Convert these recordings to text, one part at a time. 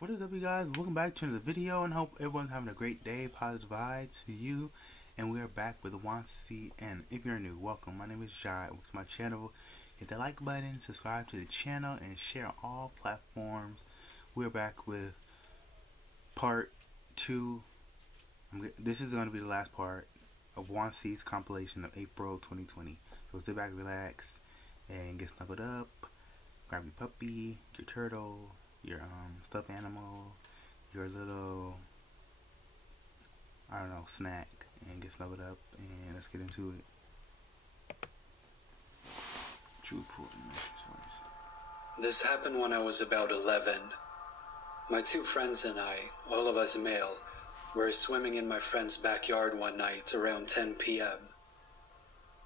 What is up, you guys? Welcome back to another video, and hope everyone's having a great day. Positive vibes to you. And we are back with Wansee. And if you're new, welcome. My name is Jai. Welcome to my channel. Hit the like button, subscribe to the channel, and share on all platforms. We're back with part 2. This is going to be the last part of Wansee's compilation of April 2020. So sit back, relax, and get snuggled up. Grab your puppy, your turtle, your stuffed animal, your little, I don't know, snack, and get snuggled up, and let's get into it. True important exercise. This happened when I was about 11. My two friends and I, all of us male, were swimming in my friend's backyard one night around 10 p.m.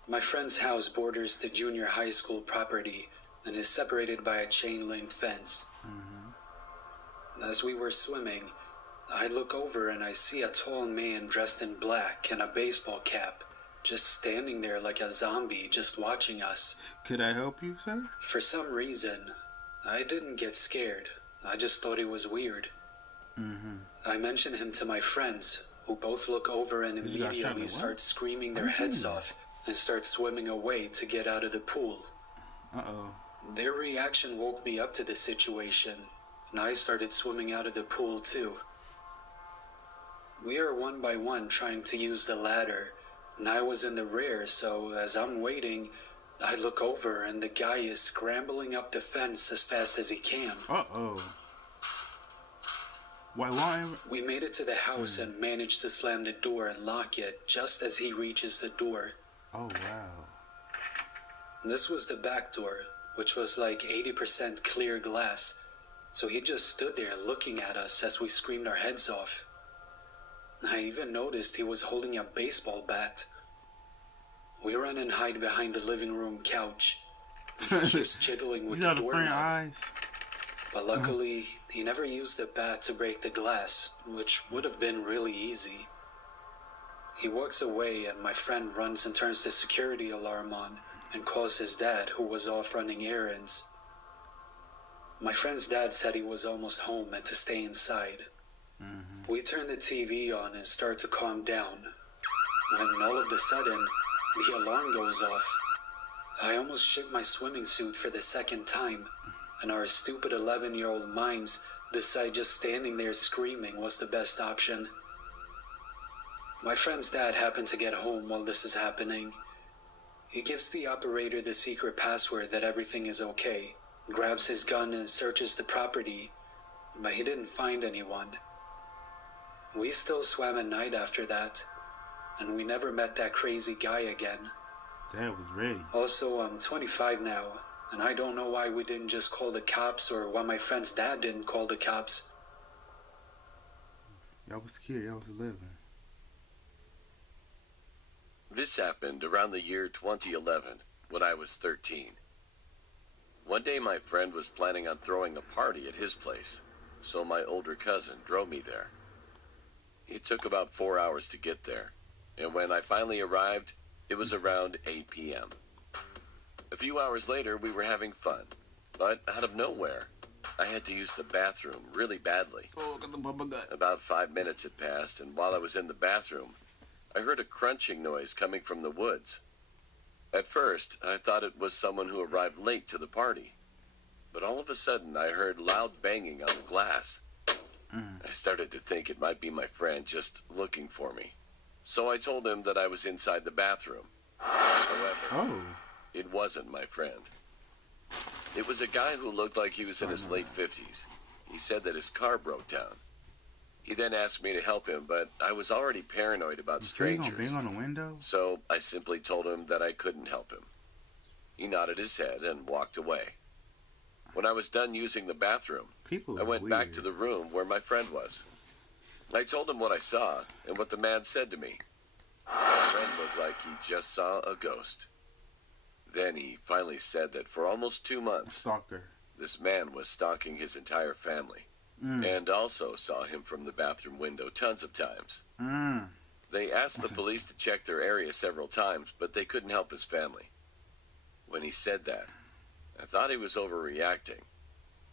My friend's house borders the junior high school property and is separated by a chain-link fence. As we were swimming, I look over and I see a tall man dressed in black and a baseball cap, just standing there like a zombie, just watching us. Could I help you, sir? For some reason, I didn't get scared. I just thought it was weird. I mention him to my friends, who both look over and immediately start screaming their heads off and start swimming away to get out of the pool. Their reaction woke me up to the situation, and I started swimming out of the pool too. We are one by one trying to use the ladder, and I was in the rear, so as I'm waiting, I look over and the guy is scrambling up the fence as fast as he can. Why? We made it to the house and managed to slam the door and lock it just as he reaches the door. Oh, wow. This was the back door, which was like 80% clear glass, so he just stood there looking at us as we screamed our heads off. I even noticed he was holding a baseball bat. We run and hide behind the living room couch. He keeps jiggling with the doorknob. But luckily, he never used the bat to break the glass, which would have been really easy. He walks away and my friend runs and turns the security alarm on and calls his dad, who was off running errands. My friend's dad said he was almost home and to stay inside. We turn the TV on and start to calm down, when all of a sudden, the alarm goes off. I almost shit my swimming suit for the second time, and our stupid 11-year-old minds decide just standing there screaming was the best option. My friend's dad happened to get home while this is happening. He gives the operator the secret password that everything is okay, grabs his gun and searches the property, but he didn't find anyone. We still swam at night after that, and we never met that crazy guy again. Dad was ready. Also, I'm 25 now, and I don't know why we didn't just call the cops or why my friend's dad didn't call the cops. Y'all was scared, y'all was 11. This happened around the year 2011, when I was 13. One day my friend was planning on throwing a party at his place, so my older cousin drove me there. It took about 4 hours to get there, and when I finally arrived, it was around 8 p.m. A few hours later, we were having fun, but out of nowhere, I had to use the bathroom really badly. About 5 minutes had passed, and while I was in the bathroom, I heard a crunching noise coming from the woods. At first, I thought it was someone who arrived late to the party, but all of a sudden I heard loud banging on the glass. I started to think it might be my friend just looking for me, so I told him that I was inside the bathroom. However, it wasn't my friend. It was a guy who looked like he was in his late 50s. He said that his car broke down. He then asked me to help him, but I was already paranoid about strangers, Bang on the window? So I simply told him that I couldn't help him. He nodded his head and walked away. When I was done using the bathroom, I went back to the room where my friend was. I told him what I saw and what the man said to me. My friend looked like he just saw a ghost. Then he finally said that for almost 2 months, this man was stalking his entire family. And also saw him from the bathroom window tons of times. They asked the police to check their area several times, but they couldn't help his family. When he said that, I thought he was overreacting.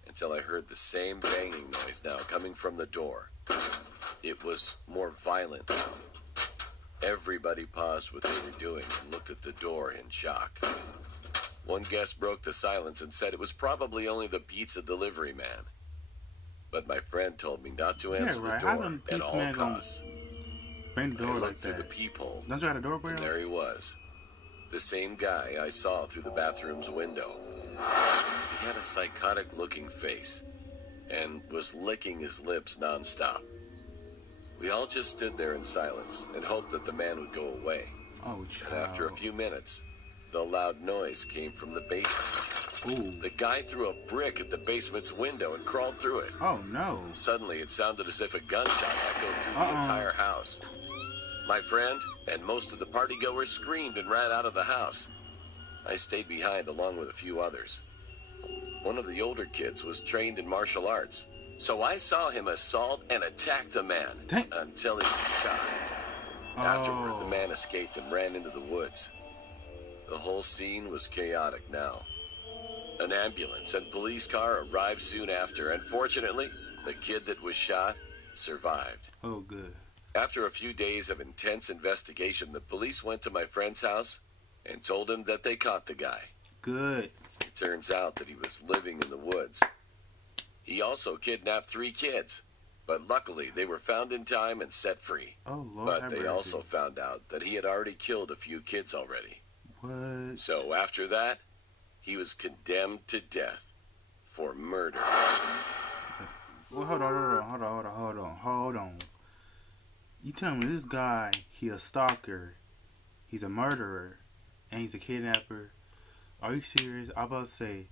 until I heard the same banging noise now coming from the door. It was more violent now. Everybody paused what they were doing and looked at the door in shock. One guest broke the silence and said it was probably only the pizza delivery man. But my friend told me not to answer the How door them at pizza all man gonna costs. bring the I door looked like through the that? peephole, Don't you have a doorbell? and there he was. The same guy I saw through the bathroom's window. He had a psychotic-looking face and was licking his lips nonstop. We all just stood there in silence and hoped that the man would go away. Oh, And after a child. few minutes, the loud noise came from the basement. Ooh. The guy threw a brick at the basement's window and crawled through it. Oh, no. Suddenly, it sounded as if a gunshot echoed through the entire house. My friend and most of the partygoers screamed and ran out of the house. I stayed behind along with a few others. One of the older kids was trained in martial arts, so I saw him assault and attack the man until he was shot. Afterward, the man escaped and ran into the woods. The whole scene was chaotic now. An ambulance and police car arrived soon after, and fortunately, the kid that was shot survived. Oh, good. After a few days of intense investigation, the police went to my friend's house and told him that they caught the guy. Good. It turns out that he was living in the woods. He also kidnapped 3 kids, but luckily they were found in time and set free. Oh, Lord. But they also found out that he had already killed a few kids already. What? So after that, he was condemned to death for murder. Well, hold on. You tell me this guy, he a stalker, he's a murderer, and he's a kidnapper. Are you serious? I'm about to say,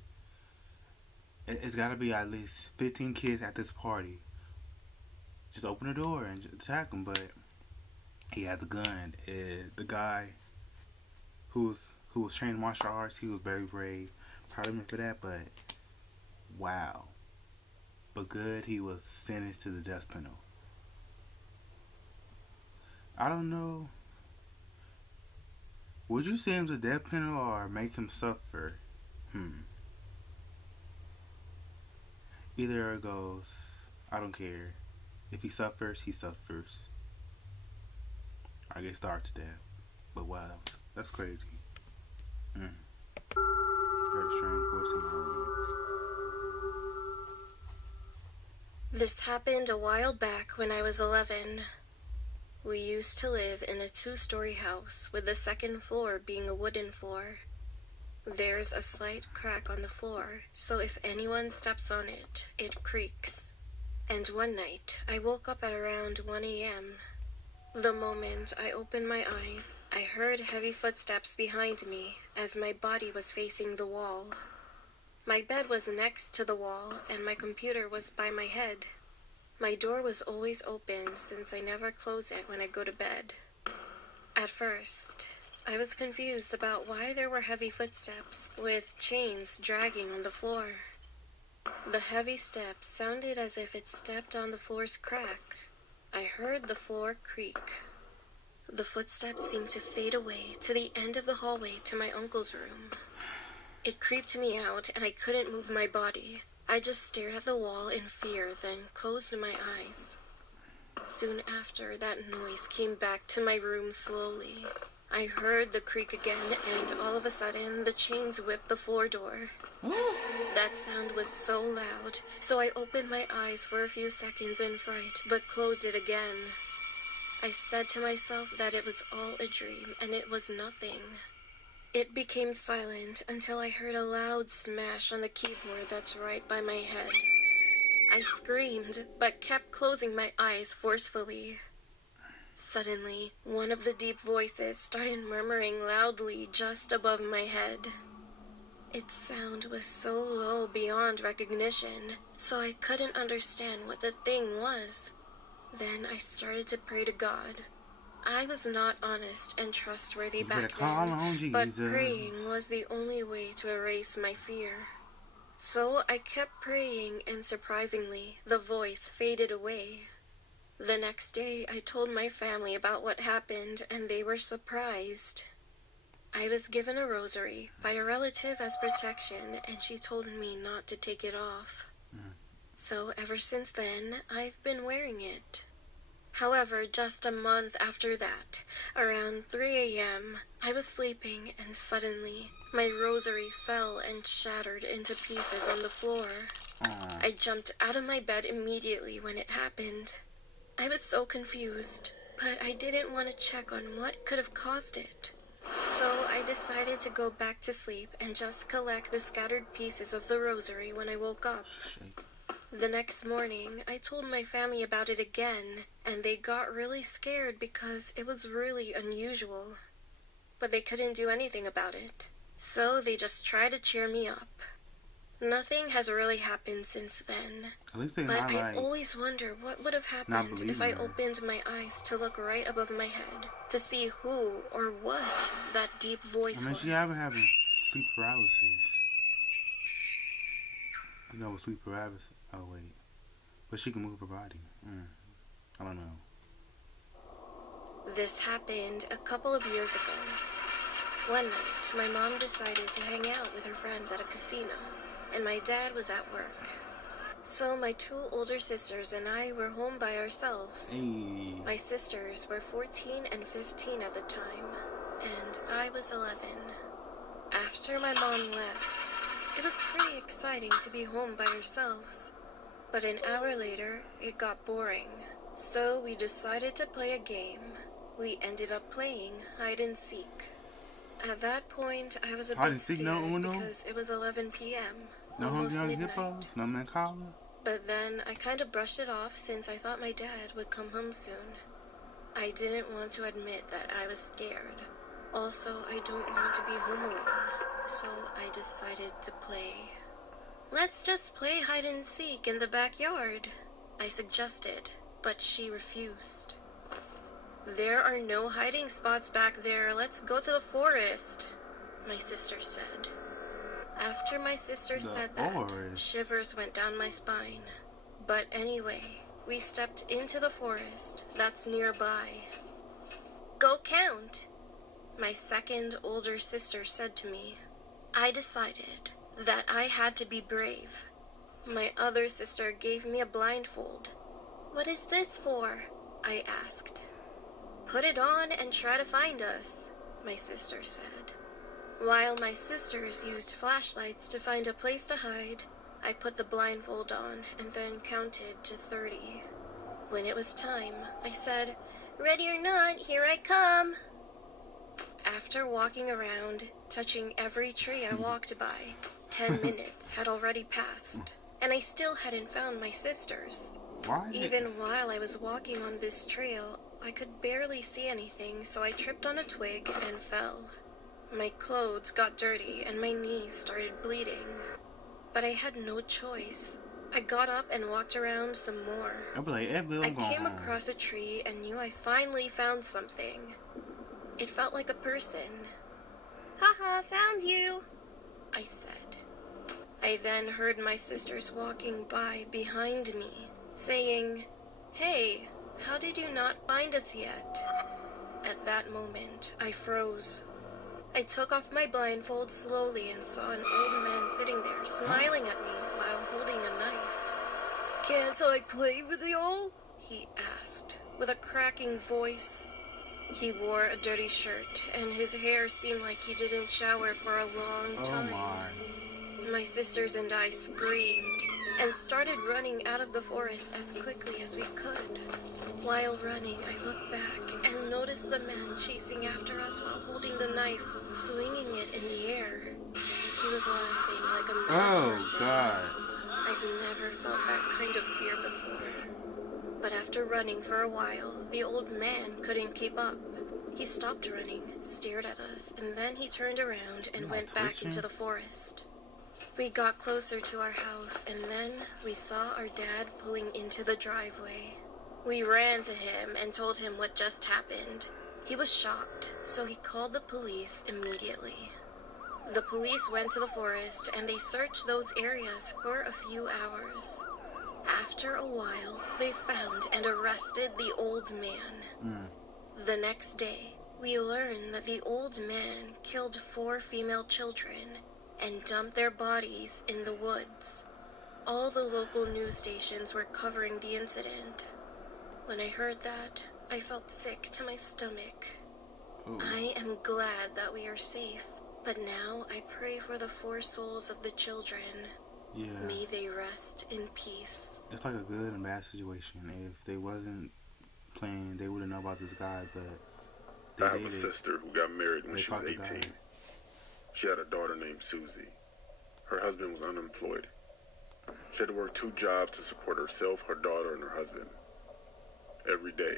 it's got to be at least 15 kids at this party. Just open the door and attack him. But he had the gun. The guy who was trained in martial arts, he was very brave. Proud of him for that. But wow. But good, he was sentenced to the death penalty. I don't know. Would you send him to death penalty or make him suffer? Either it goes. I don't care. If he suffers, he suffers. I get starved to death. But wow, that's crazy. Heard a strange voice in my room. This happened a while back when I was 11. We used to live in a 2-story house with the second floor being a wooden floor. There's a slight crack on the floor, so if anyone steps on it, it creaks. And one night, I woke up at around 1 a.m. The moment I opened my eyes, I heard heavy footsteps behind me as my body was facing the wall. My bed was next to the wall and my computer was by my head. My door was always open since I never close it when I go to bed. At first, I was confused about why there were heavy footsteps with chains dragging on the floor. The heavy steps sounded as if it stepped on the floor's crack. I heard the floor creak. The footsteps seemed to fade away to the end of the hallway to my uncle's room. It creeped me out and I couldn't move my body. I just stared at the wall in fear, then closed my eyes. Soon after, that noise came back to my room slowly. I heard the creak again, and all of a sudden, the chains whipped the floor door. That sound was so loud, so I opened my eyes for a few seconds in fright, but closed it again. I said to myself that it was all a dream, and it was nothing. It became silent until I heard a loud smash on the keyboard that's right by my head. I screamed, but kept closing my eyes forcefully. Suddenly, one of the deep voices started murmuring loudly just above my head. Its sound was so low beyond recognition, so I couldn't understand what the thing was. Then I started to pray to God. I was not honest and trustworthy back then, but praying was the only way to erase my fear. So I kept praying, and surprisingly, the voice faded away. The next day, I told my family about what happened, and they were surprised. I was given a rosary by a relative as protection, and she told me not to take it off. So ever since then, I've been wearing it. However, just a month after that, around 3 a.m., I was sleeping and suddenly my rosary fell and shattered into pieces on the floor. Aw. I jumped out of my bed immediately when it happened. I was so confused, but I didn't want to check on what could have caused it. So I decided to go back to sleep and just collect the scattered pieces of the rosary when I woke up. Shake. The next morning, I told my family about it again, and they got really scared because it was really unusual. But they couldn't do anything about it, so they just tried to cheer me up. Nothing has really happened since then, At least they're but not I like always wonder what would have not happened if I believing her. opened my eyes to look right above my head to see who or what that deep voice I mean, was. she ever having sleep paralysis. You know what sleep paralysis? Oh wait, but she can move her body. I don't know. This happened a couple of years ago. One night, my mom decided to hang out with her friends at a casino, and my dad was at work. So my 2 older sisters and I were home by ourselves. Hey. My sisters were 14 and 15 at the time, and I was 11. After my mom left, it was pretty exciting to be home by ourselves. But an hour later, it got boring. So we decided to play a game. We ended up playing hide and seek. At that point, I was a Hide bit and seek, scared no Uno? because it was 11 p.m., No almost Hungry midnight. Hippos? No Mancala? But then I kind of brushed it off since I thought my dad would come home soon. I didn't want to admit that I was scared. Also, I don't want to be home alone, so I decided to play. Let's just play hide and seek in the backyard, I suggested, but she refused. There are no hiding spots back there. Let's go to the forest, my sister said. After my sister said that, forest? shivers went down my spine. But anyway, we stepped into the forest that's nearby. Go count, my second older sister said to me. I decided that I had to be brave. My other sister gave me a blindfold. What is this for? I asked. Put it on and try to find us, my sister said. While my sisters used flashlights to find a place to hide, I put the blindfold on and then counted to 30. When it was time, I said, "Ready or not, here I come." After walking around, touching every tree I walked by, 10 minutes had already passed, and I still hadn't found my sisters. Why? Even while I was walking on this trail, I could barely see anything, so I tripped on a twig and fell. My clothes got dirty and my knees started bleeding. But I had no choice. I got up and walked around some more. I'll be like, Evelyn, I I'm going came home. across a tree and knew I finally found something. It felt like a person. "Haha, found you," I said. I then heard my sisters walking by behind me, saying, "Hey, how did you not find us yet?" At that moment, I froze. I took off my blindfold slowly and saw an old man sitting there smiling at me while holding a knife. "Can't I play with y'all?" he asked, with a cracking voice. He wore a dirty shirt, and his hair seemed like he didn't shower for a long Oh time. my. My sisters and I screamed and started running out of the forest as quickly as we could. While running, I looked back and noticed the man chasing after us while holding the knife, swinging it in the air. He was laughing like a mad person. Oh God. I've never felt that kind of fear before. But after running for a while, the old man couldn't keep up. He stopped running, stared at us, and then he turned around and went back into the forest. We got closer to our house, and then we saw our dad pulling into the driveway. We ran to him and told him what just happened. He was shocked, so he called the police immediately. The police went to the forest and they searched those areas for a few hours. After a while, they found and arrested the old man. The next day, we learned that the old man killed 4 female children and dumped their bodies in the woods. all the local news stations were covering the incident. When I heard that, I felt sick to my stomach. Ooh. I am glad that we are safe, but now I pray for the 4 souls of the children. Yeah. May they rest in peace. It's like a good and bad situation. If they wasn't playing, they wouldn't know about this guy, but they I have a sister who got married when she was 18. She had a daughter named Susie. Her husband was unemployed. She had to work 2 jobs to support herself, her daughter, and her husband. Every day,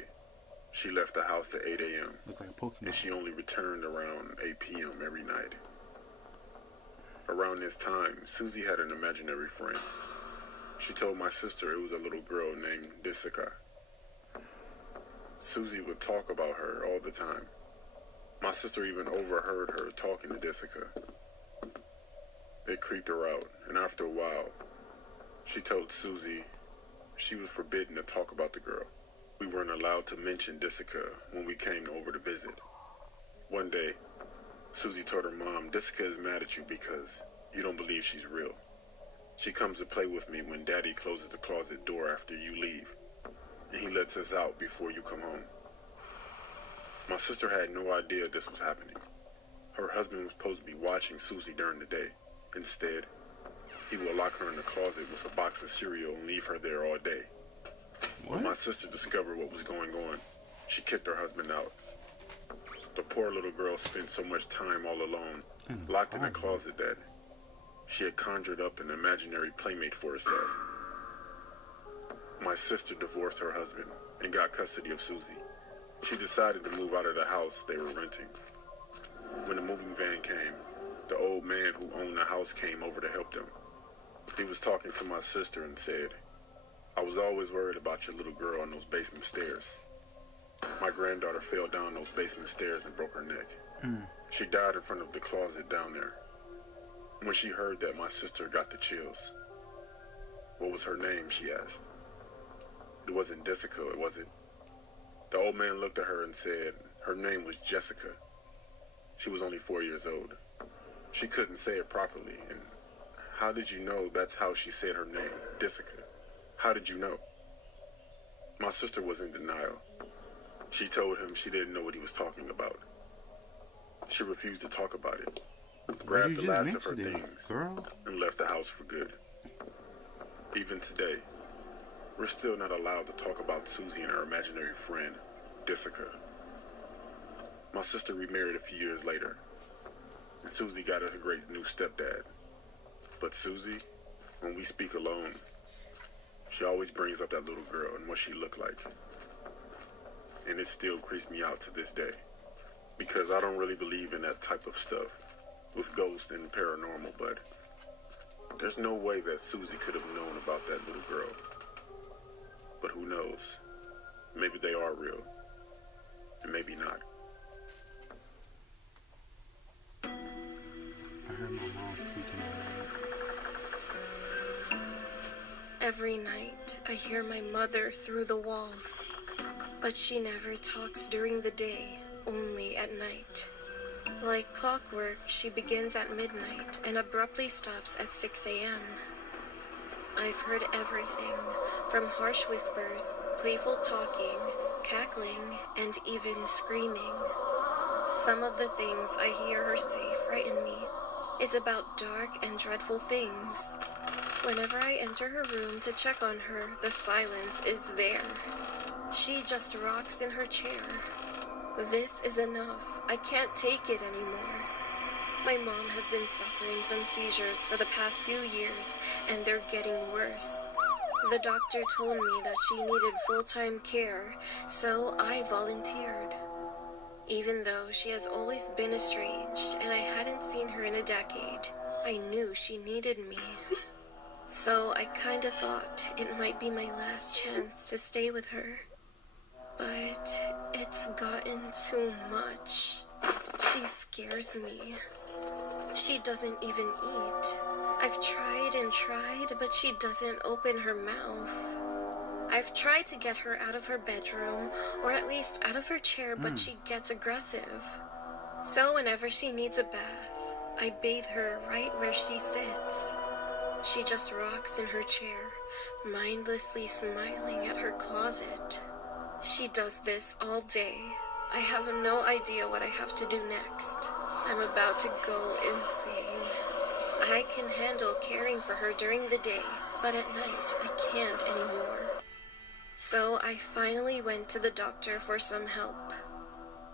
she left the house at 8 a.m. Look like a Pokemon. And she only returned around 8 p.m. every night. Around this time, Susie had an imaginary friend. She told my sister it was a little girl named Jessica. Susie would talk about her all the time. My sister even overheard her talking to Jessica. It creeped her out, and after a while, she told Susie she was forbidden to talk about the girl. We weren't allowed to mention Jessica when we came over to visit. One day, Susie told her mom, Jessica is mad at you because you don't believe she's real. She comes to play with me when Daddy closes the closet door after you leave, and he lets us out before you come home. My sister had no idea this was happening. Her husband was supposed to be watching Susie during the day. Instead, he would lock her in the closet with a box of cereal and leave her there all day. When my sister discovered what was going on, she kicked her husband out. The poor little girl spent so much time all alone, locked in a closet that she had conjured up an imaginary playmate for herself. My sister divorced her husband and got custody of Susie. She decided to move out of the house they were renting. When the moving van came, the old man who owned the house came over to help them. He was talking to my sister and said, I was always worried about your little girl on those basement stairs. My granddaughter fell down those basement stairs and broke her neck. She died in front of the closet down there. When she heard that, my sister got the chills. What was her name, she asked. It wasn't Jessica, was it? The old man looked at her and said her name was Jessica. She was only 4 years old. She couldn't say it properly, and how did you know that's how she said her name, Jessica? How did you know? My sister was in denial. She told him she didn't know what he was talking about. She refused to talk about it, grabbed the last of her things, and left the house for good. Even today, we're still not allowed to talk about Susie and her imaginary friend, Jessica. My sister remarried a few years later, and Susie got a great new stepdad. But Susie, when we speak alone, she always brings up that little girl and what she looked like. And it still creeps me out to this day, because I don't really believe in that type of stuff with ghosts and paranormal, but there's no way that Susie could have known about that little girl. But who knows? Maybe they are real, and maybe not. I heard my mom speaking at night. Every night, I hear my mother through the walls, but she never talks during the day, only at night. Like clockwork, she begins at midnight and abruptly stops at 6 a.m. I've heard everything, from harsh whispers, playful talking, cackling, and even screaming. Some of the things I hear her say frighten me. It's about dark and dreadful things. Whenever I enter her room to check on her, the silence is there. She just rocks in her chair. This is enough. I can't take it anymore. My mom has been suffering from seizures for the past few years, and they're getting worse. The doctor told me that she needed full-time care, so I volunteered. Even though she has always been estranged and I hadn't seen her in a decade, I knew she needed me. So I kinda thought it might be my last chance to stay with her. But it's gotten too much. She scares me. She doesn't even eat. I've tried and tried, but she doesn't open her mouth. I've tried to get her out of her bedroom, or at least out of her chair, but she gets aggressive. So whenever she needs a bath, I bathe her right where she sits. She just rocks in her chair, mindlessly smiling at her closet. She does this all day. I have no idea what I have to do next. I'm about to go insane. I can handle caring for her during the day, but at night I can't anymore. So I finally went to the doctor for some help.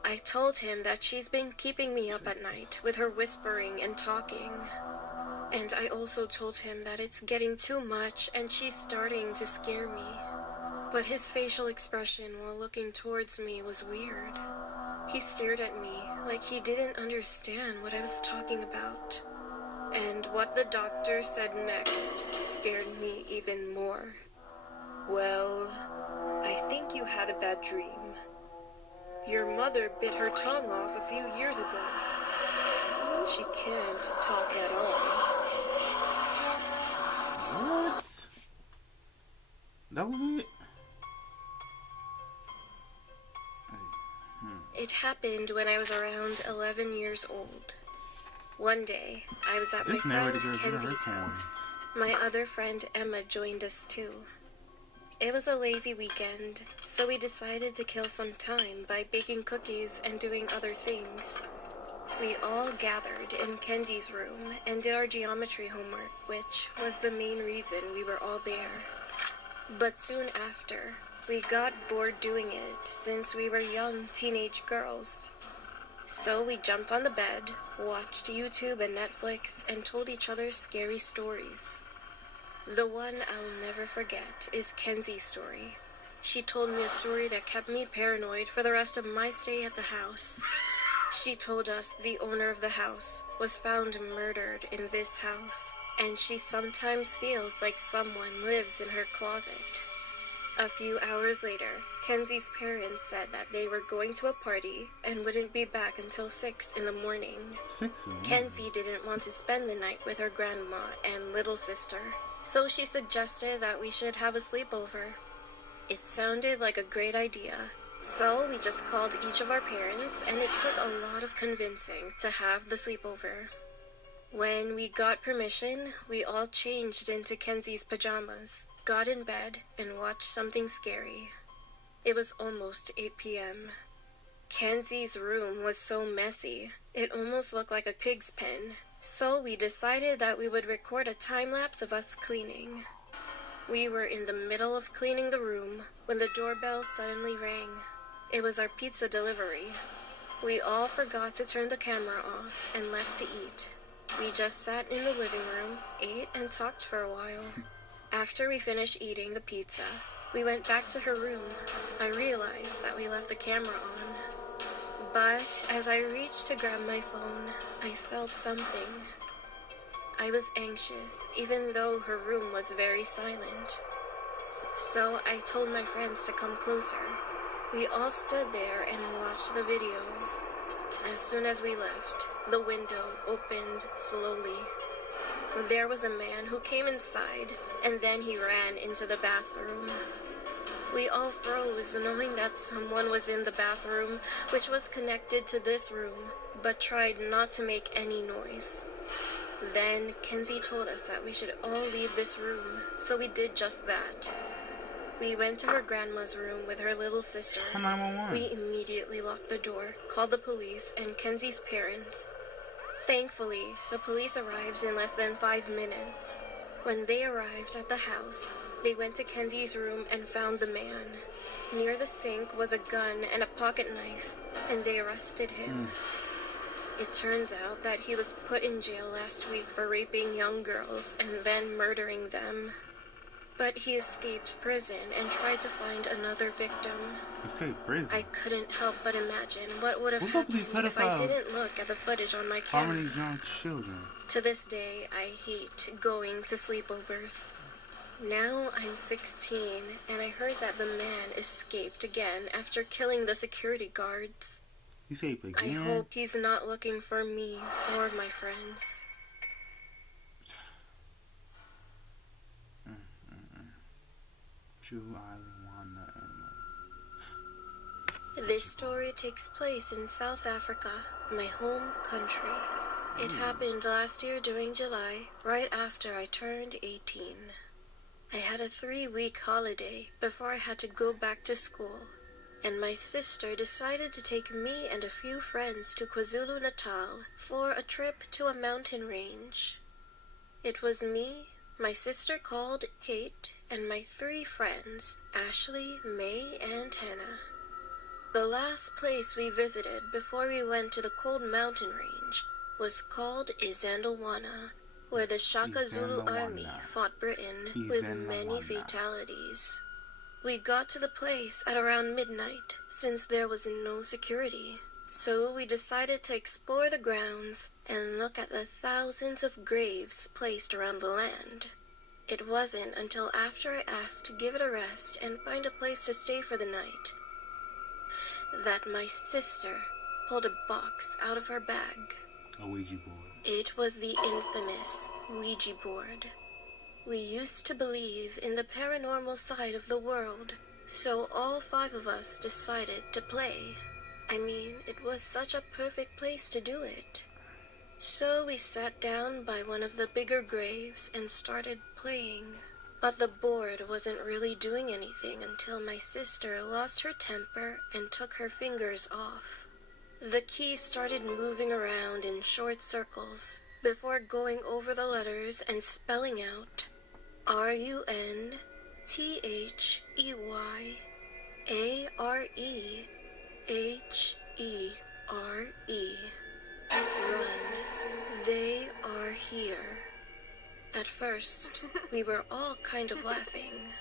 I told him that she's been keeping me up at night with her whispering and talking. And I also told him that it's getting too much and she's starting to scare me. But his facial expression while looking towards me was weird. He stared at me like he didn't understand what I was talking about. And what the doctor said next scared me even more. "Well, I think you had a bad dream. Your mother bit her tongue off a few years ago. She can't talk at all." What? That was it? It happened when I was around 11 years old. One day, I was at my This friend narrative is Kenzie's her house. My other friend Emma joined us too. It was a lazy weekend, so we decided to kill some time by baking cookies and doing other things. We all gathered in Kenzie's room and did our geometry homework, which was the main reason we were all there. But soon after, we got bored doing it since we were young teenage girls. So we jumped on the bed, watched YouTube and Netflix, and told each other scary stories. The one I'll never forget is Kenzie's story. She told me a story that kept me paranoid for the rest of my stay at the house. She told us the owner of the house was found murdered in this house, and she sometimes feels like someone lives in her closet. A few hours later, Kenzie's parents said that they were going to a party and wouldn't be back until 6 in the morning. 6 a.m. Kenzie didn't want to spend the night with her grandma and little sister, so she suggested that we should have a sleepover. It sounded like a great idea, so we just called each of our parents, and it took a lot of convincing to have the sleepover. When we got permission, we all changed into Kenzie's pajamas, got in bed, and watched something scary. It was almost 8 p.m. Kenzie's room was so messy, it almost looked like a pig's pen, so we decided that we would record a time-lapse of us cleaning. We were in the middle of cleaning the room when the doorbell suddenly rang. It was our pizza delivery. We all forgot to turn the camera off and left to eat. We just sat in the living room, ate, and talked for a while. After we finished eating the pizza, we went back to her room. I realized that we left the camera on. But as I reached to grab my phone, I felt something. I was anxious, even though her room was very silent. So I told my friends to come closer. We all stood there and watched the video. As soon as we left, the window opened slowly. There was a man who came inside, and then he ran into the bathroom. We all froze, knowing that someone was in the bathroom, which was connected to this room, but tried not to make any noise. Then Kenzie told us that we should all leave this room, so we did just that. We went to her grandma's room with her little sister. 911. We immediately locked the door, called the police, and Kenzie's parents. Thankfully, the police arrived in less than 5 minutes. When they arrived at the house, they went to Kenzie's room and found the man. Near the sink was a gun and a pocket knife, and they arrested him. It turns out that he was put in jail last week for raping young girls and then murdering them. But he escaped prison and tried to find another victim. You say prison. I couldn't help but imagine what would have What's up with happened these if I pedophiles? didn't look at the footage on my How camera. many young children? To this day, I hate going to sleepovers. Now I'm 16, and I heard that the man escaped again after killing the security guards. You say I again? hope he's not looking for me or my friends. True, I wanna This story takes place in South Africa, my home country. It happened last year during July, right after I turned 18. I had a 3-week holiday before I had to go back to school, and my sister decided to take me and a few friends to KwaZulu-Natal for a trip to a mountain range. It was me, my sister called Kate, and my 3 friends, Ashley, May, and Hannah. The last place we visited before we went to the cold mountain range was called Isandlwana, where the Shaka Zulu army fought Britain with many fatalities. We got to the place at around midnight, since there was no security. So we decided to explore the grounds and look at the thousands of graves placed around the land. It wasn't until after I asked to give it a rest and find a place to stay for the night that my sister pulled a box out of her bag. A Ouija board. It was the infamous Ouija board. We used to believe in the paranormal side of the world, so all 5 of us decided to play. I mean, it was such a perfect place to do it. So we sat down by one of the bigger graves and started playing. But the board wasn't really doing anything until my sister lost her temper and took her fingers off. The key started moving around in short circles before going over the letters and spelling out RUNTHEYAREHERE. Run. They are here. At first, we were all kind of laughing.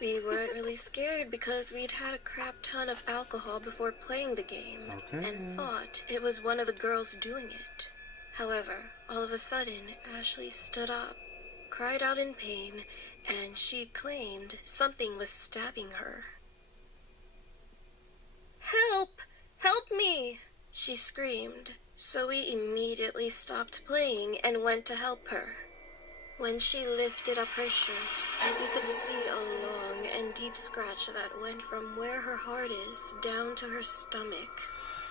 We weren't really scared because we'd had a crap ton of alcohol before playing the game and thought it was one of the girls doing it. However, all of a sudden, Ashley stood up, cried out in pain, and she claimed something was stabbing her. "Help! Help me!" she screamed. So we immediately stopped playing and went to help her. When she lifted up her shirt, we could see a long and deep scratch that went from where her heart is down to her stomach.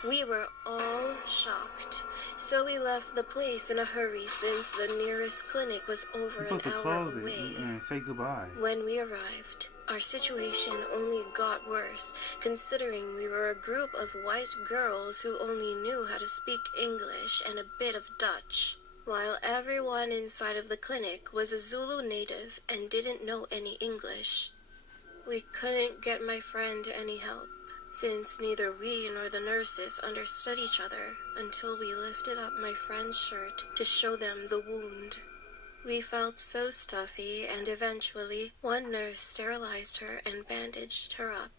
We were all shocked, so we left the place in a hurry since the nearest clinic was over an hour away. And say goodbye. When we arrived, our situation only got worse, considering we were a group of white girls who only knew how to speak English and a bit of Dutch, while everyone inside of the clinic was a Zulu native and didn't know any English. We couldn't get my friend any help, since neither we nor the nurses understood each other until we lifted up my friend's shirt to show them the wound. We felt so stuffy, and eventually one nurse sterilized her and bandaged her up.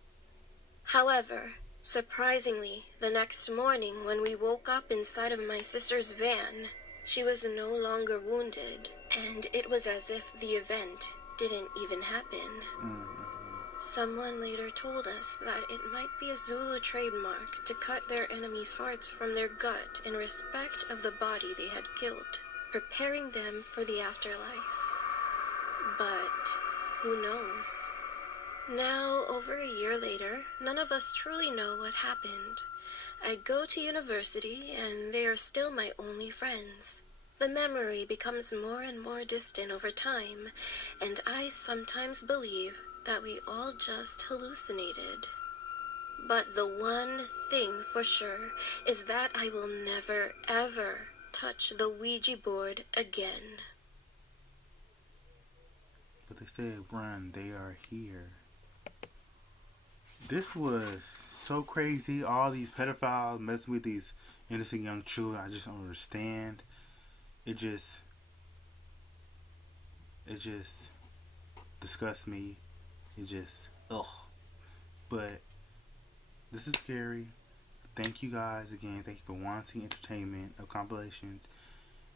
However, surprisingly, the next morning when we woke up inside of my sister's van, she was no longer wounded, and it was as if the event didn't even happen. Someone later told us that it might be a Zulu trademark to cut their enemies' hearts from their gut in respect of the body they had killed, preparing them for the afterlife. But who knows? Now, over a year later, none of us truly know what happened. I go to university, and they are still my only friends. The memory becomes more and more distant over time, and I sometimes believe that we all just hallucinated. But the one thing for sure is that I will never, ever touch the Ouija board again. But they said, "Run, they are here." This was so crazy. All these pedophiles messing with these innocent young children. I just don't understand. It just disgusts me. It just, ugh. But this is scary. Thank you guys again. Thank you for Wansee Entertainment of compilations.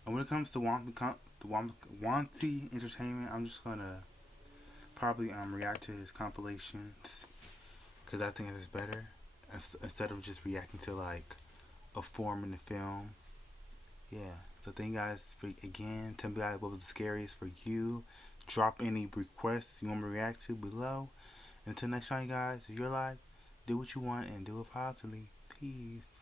And when it comes to Wansee Entertainment, I'm just gonna probably react to his compilations, because I think it's better instead of just reacting to like a form in the film. Yeah. So thank you guys for, again, tell me guys what was the scariest for you. Drop any requests you want me to react to below. And until next time, guys, if you're alive, do what you want and do it positively. Peace.